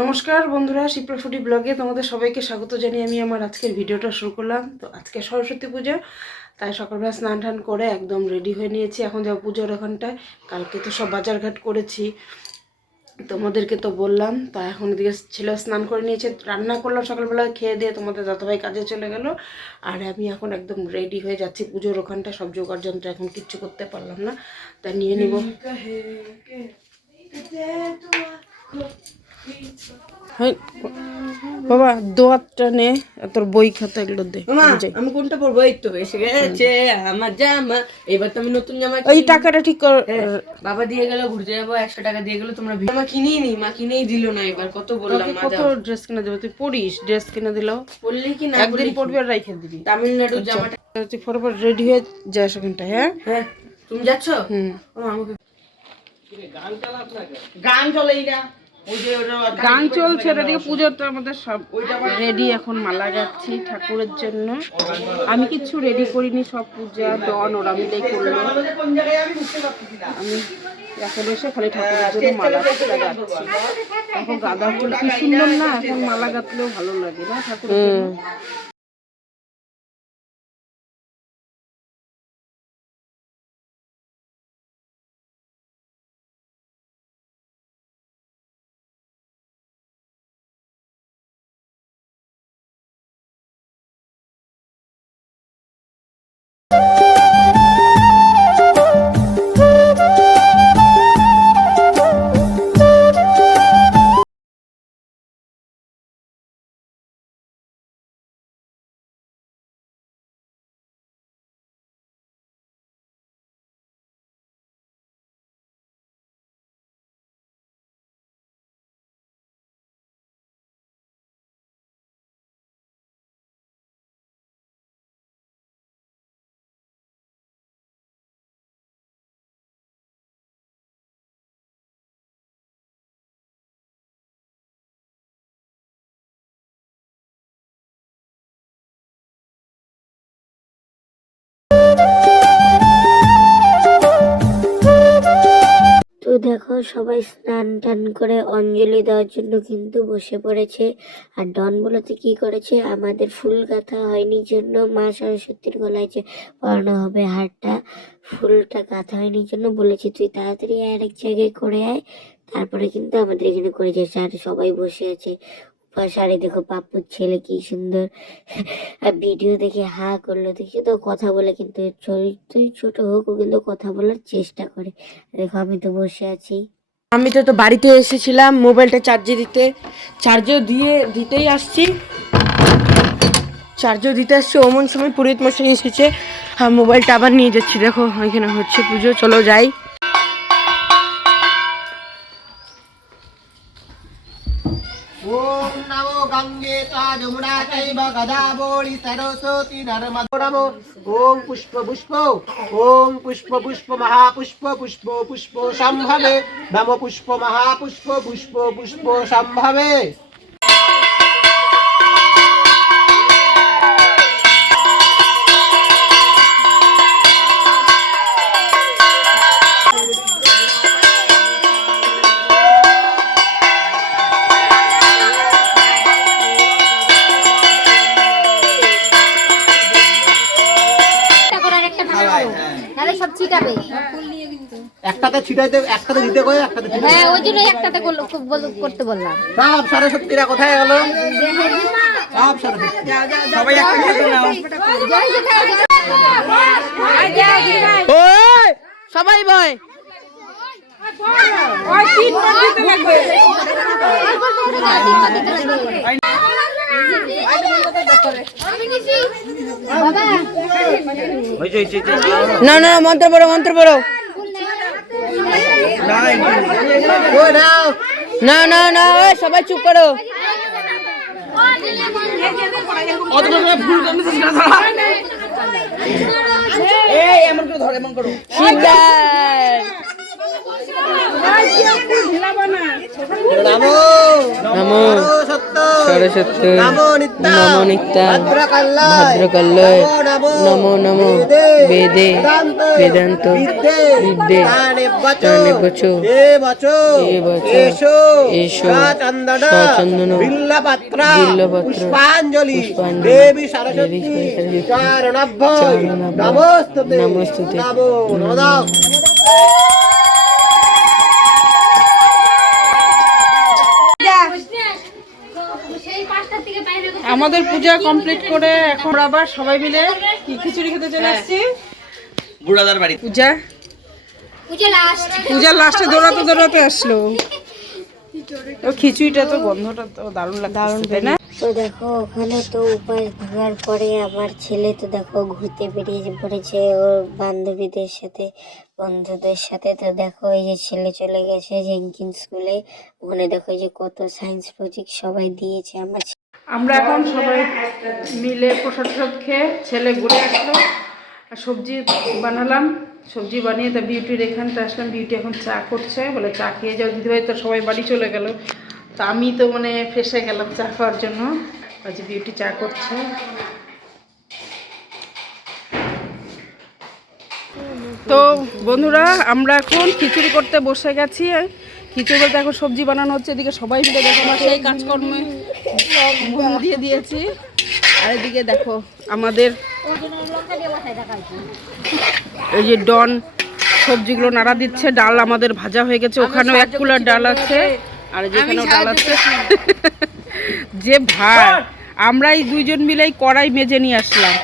নমস্কার বন্ধুরা, শিপ্রা ফুডি ব্লগে তোমাদের সবাইকে স্বাগত জানিয়ে আমি আমার আজকের ভিডিওটা শুরু করলাম। তো আজকে সরস্বতী পুজো, তাই সকালবেলা স্নান টান করে একদম রেডি হয়ে নিয়েছি। এখন যাবো পুজোর ওখানটায়। কালকে তো সব বাজারঘাট করেছি, তোমাদেরকে তো বললাম। তা এখন এদিকে ছেলে স্নান করে নিয়েছে, রান্না করলাম সকালবেলা, খেয়ে দিয়ে তোমাদের দাদাভাই কাজে চলে গেল। আর আমি এখন একদম রেডি হয়ে যাচ্ছি পুজোর ওখানটায়। সব জোগাড় যন্ত্র এখন কিচ্ছু করতে পারলাম না, তাই নিয়ে নেব। বাবা দোয়াতটা নে, তোর বই খাতা এগুলো দে। আমি কোনটা পরবো? এই তো এসে গেছে আমার জামা। এবার তো আমি নতুন জামা, ওই টাকাটা ঠিক কর। বাবা দিয়ে গেল, ঘুরতে যাবো, 100 টাকা দিয়ে গেল। তোমরা জামা কিনেই নি, মা কিনেই দিল না। এবার কত বললাম, কত ড্রেস কিনে দেবো? তুই পড়িস, ড্রেস কিনে দিল বললি কি না, একদিন পড়বি আর রাইখে দিবি। তামিলনাড়ুর জামাটা। তুই ফটাফট রেডি হয়ে যাস ওখানটা। হ্যাঁ হ্যাঁ, তুমি যাচ্ছ? আমাকে গান চলেই না, গান চলছে। এদিকে পুজোর তো আমাদের সব রেডি। এখন মালা যাচ্ছি ঠাকুরের জন্য। আমি কিচ্ছু রেডি করিনি, সব পূজা ডন ওরা মিলেই করলো। আমি এখন এসে খালি ঠাকুরের জন্য মালা গাচ্ছি। এখন গাঁদা ফুল কি সুন্দর না, এখন মালা গাঁথলেও ভালো লাগে না ঠাকুরের জন্য। তো দেখো, সবাই স্নান টান করে অঞ্জলি দেওয়ার জন্য কিন্তু বসে পড়েছে। আর ডন বলতে কি করেছে, আমাদের ফুল গাঁথা হয়নি জন্য মা সরস্বতীর গলায় যে পরানো হবে হারটা, ফুলটা গাঁথা হয়নি জন্য বলেছে তুই তাড়াতাড়ি আরেক জায়গায় করে আয়, তারপরে কিন্তু আমাদের এখানে করে যাচ্ছে। আর সবাই বসে আছে উপাস। আর দেখো পাপ্পুর ছেলে কি সুন্দর ভিডিও দেখে হা করলো। দেখি তো কথা বলে, কিন্তু চরিত্রই ছোট হোক, ও কিন্তু কথা বলার চেষ্টা করে। দেখো আমি তো বসে আছি। আমি তো বাড়িতে এসেছিলাম মোবাইলটা চার্জে দিতে, দিতেই আসছি, চার্জও দিতে আসছি। অমন সময় পুরোহিত মশাই এসেছে, মোবাইলটা আবার নিয়ে যাচ্ছি। দেখো ওইখানে হচ্ছে পুজো, চলো যাই। ওম নমো গঙ্গে তা যমুনা চৈব গদাবরী সরস্বতী নর্মদে নমো। ওম পুষ্প পুষ্প, ওম পুষ্প পুষ্প মহাপুষ্প পুষ্প পুষ্প সম্ভবে নমো। পুষ্প মহাপুষ্প পুষ্প পুষ্প সম্ভবে। একটাতে ছিটাইতে, একটাতে দিতে কই, একটাতে ছিটাইতে। হ্যাঁ, ওই জন্য একটাতে করতে বললাম। সব সরস্বতীরা কোথায় গেল? সব সরস্বতী সবাই একটা নাও। ওই সবাই বয় না না, মন্ত্র পড়ো, মন্ত্র পড়ো। না না না, সবাই চুপ করো। সরস্বতী নমো নিত্যায় নমো নিত্যায় ভদ্রকাল্যায় ভদ্রকাল্যায় নমো নমো বেদে বেদান্ত বিদ্যে তানেবচ এসো এসো সচন্দন সচন্দন বিল্লপত্র বিল্লপত্র পুষ্পাঞ্জলি পুষ্পাঞ্জলি দেবী সরস্বতী সরস্বতী চরণাভ্যয় চরণাভ্যয় নমস্তুতে নমস্তুতে নমো নমঃ আমাদের পূজা কমপ্লিট করে এখন আমরা আবার সবাই মিলে কি খিচুড়ি খেতে চলে আসছি বুড়াদার বাড়ি পূজা লাস্টে দৌড়াতে দৌড়াতে আসলো। ও খিচুড়িটা তো গন্ধটা তো দারুণ লাগছে তাই না? তো দেখো ওখানে তো উপাস ভাঙার পরে আমার ছেলে তো দেখো ঘুরতে বেরিয়ে পড়েছে ওর বান্ধবীদের সাথে বন্ধুদের সাথে। তো দেখো এই যে ছেলে চলে গেছে জেঙ্কিন স্কুলে, ওখানে দেখো এই যে কত সায়েন্স প্রজেক্ট সবাই দিয়েছে। আমার আমরা এখন সবাই মিলে প্রসাদ টসাদ খেয়ে ছেলে ঘুরে আসলো আর সবজি বানালাম। সবজি বানিয়ে তা বিউটির এখানটা আসলাম। বিউটি এখন চা করছে, বলে চা খেয়ে যাও দিদিভাই, তো সবাই বাড়ি চলে গেল। তা আমি তো মানে ফেসে গেলাম চা খাওয়ার জন্য। আজ বিউটি চা করছে। তো বন্ধুরা আমরা এখন খিচুড়ি করতে বসে গেছি। খিচুড়ি বলতে এখন সবজি বানানো হচ্ছে, এদিকে সবাই মিলে দেখো আমার সেই কাজকর্মে মন দিয়ে দিয়েছি। আর এদিকে দেখো আমাদের এই যে ডন সবজিগুলো নাড়া দিচ্ছে। ডাল আমাদের ভাজা হয়ে গেছে, ওখানেও 1 কুলার ডাল আছে আর যেখানেও ডাল আছে। যে ভার আমরা এই দুইজন মিলে কড়াই মেজে নিয়ে আসলাম।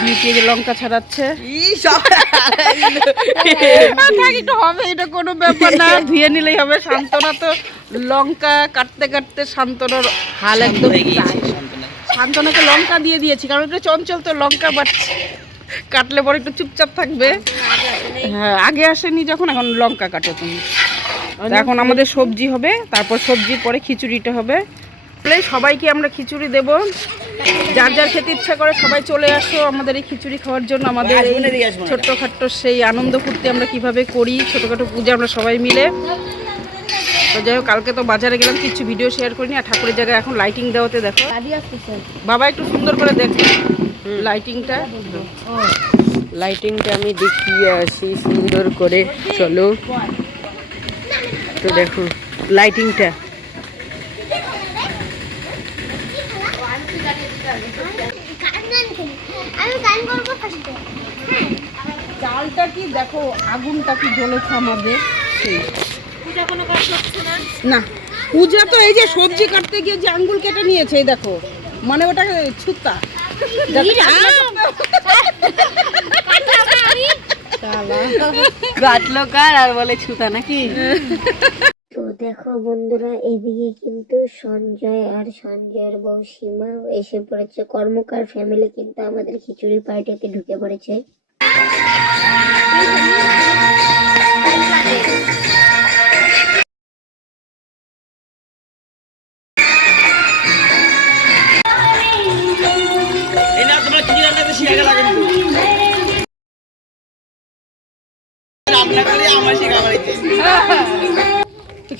বিউটি যে লঙ্কা ছাড়াচ্ছে, একটু হবে, এটা কোনো ব্যাপার না, ধুয়ে নিলেই হবে। শান্তনা তো লঙ্কা কাটতে কাটতে শান্তনার হাল একদম শান্তনাকে লঙ্কা দিয়ে দিয়েছি, কারণ এটা চঞ্চল তো লঙ্কা বাটছে, কাটলে পরে একটু চুপচাপ থাকবে। হ্যাঁ আগে আসেনি যখন, এখন লঙ্কা কাটো তুমি। এখন আমাদের সবজি হবে, তারপর সবজির পরে খিচুড়িটা হবে। সবাইকে আমরা খিচুড়ি দেব, যার যার খেতে ইচ্ছা করে সবাই চলে আসো আমাদের এই খিচুড়ি খাওয়ার জন্য। আমাদের ছোট্টখাট্ট সেই আনন্দ ফুর্তি আমরা কিভাবে করি, ছোটখাটো পূজা আমরা সবাই মিলে। তো যাই হোক, কালকে তো বাজারে গেলাম, কিছু ভিডিও শেয়ার করিনি। আর ঠাকুরের জায়গায় এখন লাইটিং দেওয়াতে দেখো বাবা একটু সুন্দর করে দেখো লাইটিংটা। লাইটিংটা আমি দেখিয়ে আসি সুন্দর করে, চলো। তো দেখো লাইটিংটা, চালটা কি দেখো, আগুনটা কি জ্বলেছে আমাদের। সেই না পূজা তো এই যে সবজি কাটতে গিয়ে যে আঙ্গুল কেটে নিয়েছে, এই দেখো, মানে ওটা ছুতা কাটলো কার আর বলে ছুতা নাকি। তো দেখো বন্ধুরা এদিকে কিন্তু সঞ্জয় আর সঞ্জয়ের বউ সীমা এসে পড়েছে। কর্মকার ফ্যামিলি কিন্তু আমাদের খিচুড়ি পার্টিতে ঢুকে পড়েছে।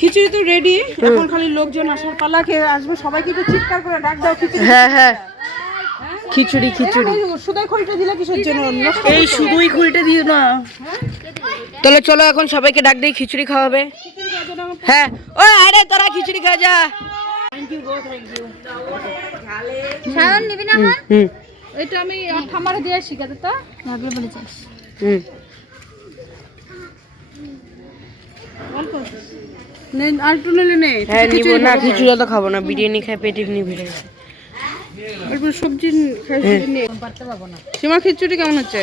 খিচুড়ি তো রেডি, এখন খালি লোকজন আসার পালা। কে আসবে সবাইকে একটু চিৎকার করে ডাক দাও খিচুড়ি। হ্যাঁ হ্যাঁ খিচুড়ি খিচুড়ি। শুধুই খড়িটা দিলে কিসের জন্য? এই শুধুই খুঁড়িটা দিও না। তাহলে চলো এখন সবাইকে ডাক দিয়ে খিচুড়ি খাওয়াবে। হ্যাঁ ও আরে তোরা খিচুড়ি খা যা। সায়ন নিবি না? হুম এটা আমি ঠাম্মারে দিয়ে শিখাতে তো লাগলে বলে যাস। হুম আর একটু নিলে নে। হ্যাঁ নিব না, খিচুড়ি তো খাবো না, বিরিয়ানি খাই, পেট এমনি ভিড়ে গেছে। একটু সবজি খাই, সীমা খিচুড়ি কেমন হচ্ছে?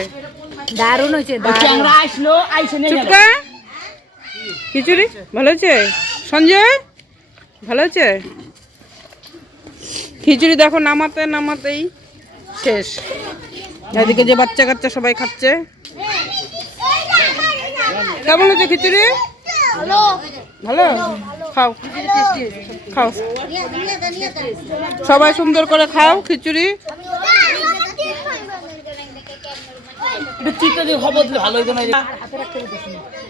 দারুণ হয়েছে। আমরা আসলো আইছে নেই চুপকা খিচুড়ি ভালো হচ্ছে? সঞ্জয় ভালো হচ্ছে? খিচুড়ি দেখো নামাতে নামাতেই শেষ। এদিকে যে বাচ্চা কাচ্চা সবাই খাচ্ছে। কেমন হচ্ছে খিচুড়ি? ভালো, খাও খাও, সবাই সুন্দর করে খাও খিচুড়ি। চিত্ত দিয়ে খবর দিলে ভালো হইতো না।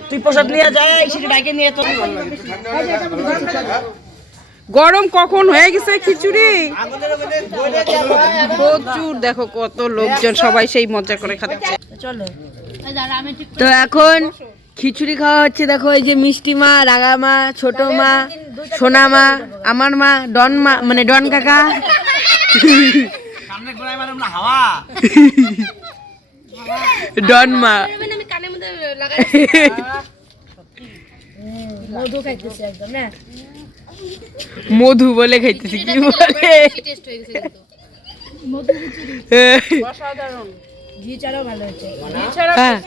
তুই প্রসাদ নিয়ে যাই, সেটা ডাকে নিয়ে তো গরম কখন হয়ে গেছে খিচুড়ি প্রচুর, দেখো কত লোকজন, সবাই সেই মজা করে খাচ্ছে। তো এখন খিচুড়ি খাওয়া হচ্ছে। দেখো এই যে মিষ্টি মা, রাঙা মা, ছোট মা, সোনা মা, আমার মা, ডন মা মানে ডন কাকা, ডন মা, মধু বলে খাইতেছি, কি বলে হ্যাঁ।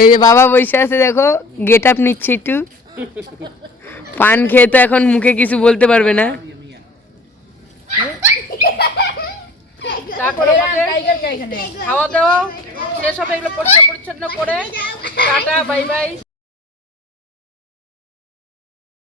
এই যে বাবা বসে আছে, দেখো গেট আপ নিচ্ছে একটু। পান খেয়ে তো এখন মুখে কিছু বলতে পারবে না। তারপরে খাওয়া দাওয়া শেষ হবে, এগুলো পরিষ্কার পরিচ্ছন্ন করে টাটা বাই বাই।